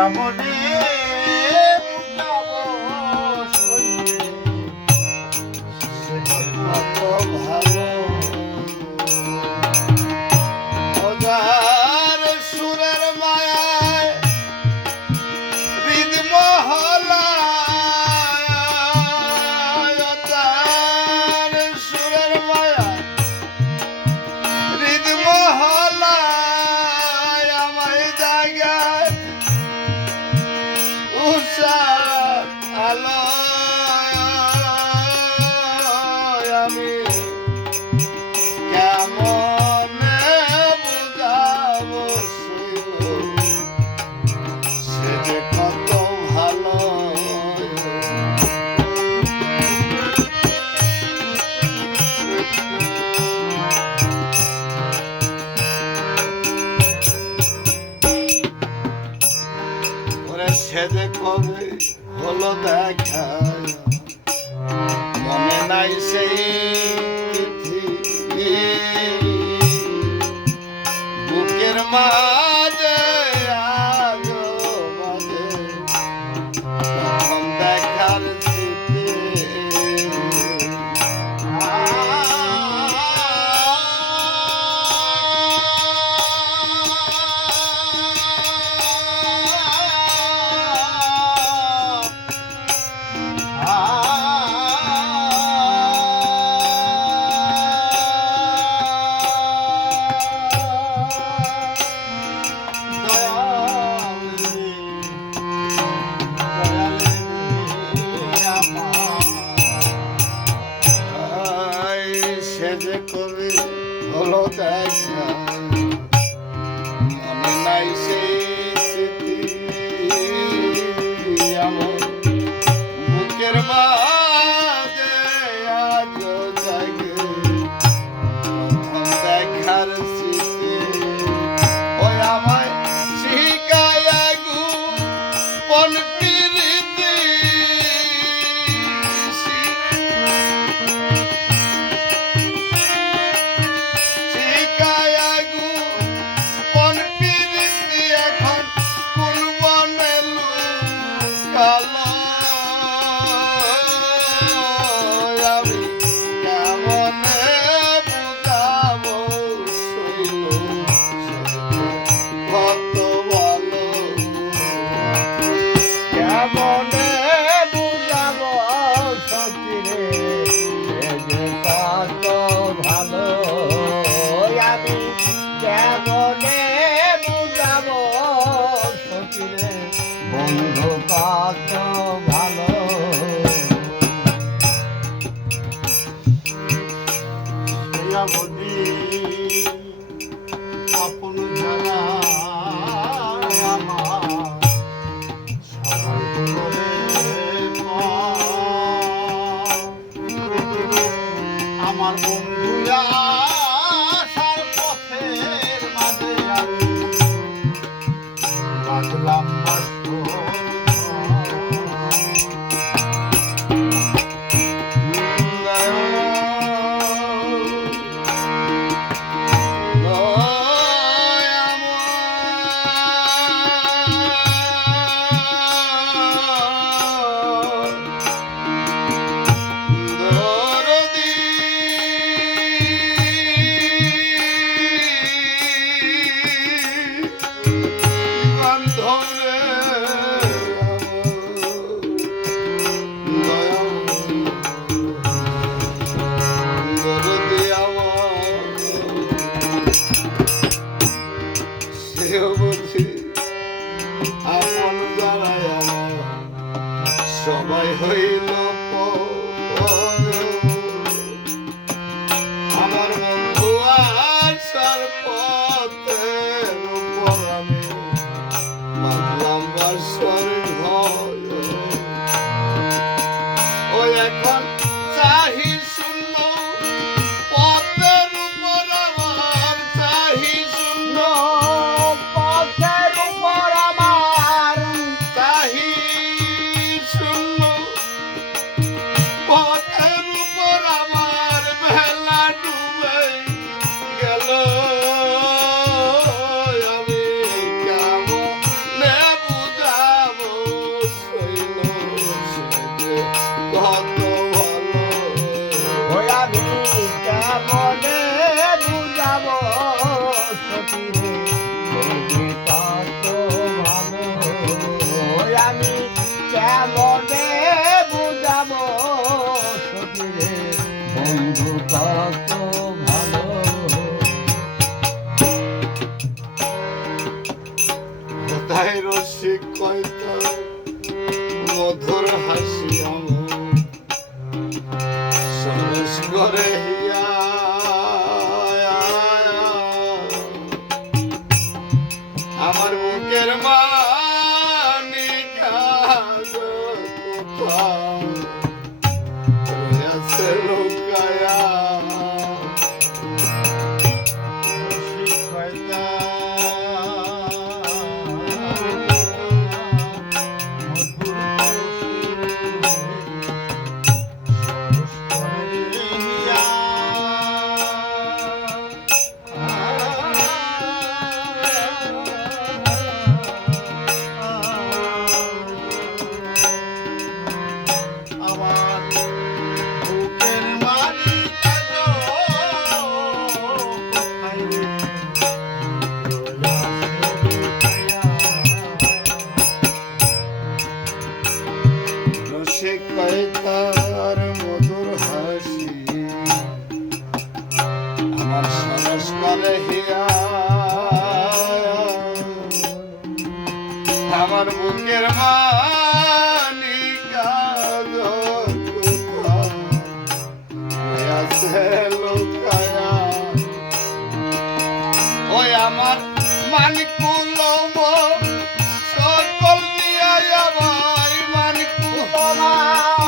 I'm on Ramone. তোরে সেজে কবে হলো দেখা। মনে নাই সেই পৃথিবী। বুকের মা হলো দেখা। আমি নাই সেই Father. রসিক কয়তা মধুর হাসি সরস করে হিয়া আমার বুকের মানিকা লোকায়া। ওই আমার মানিকু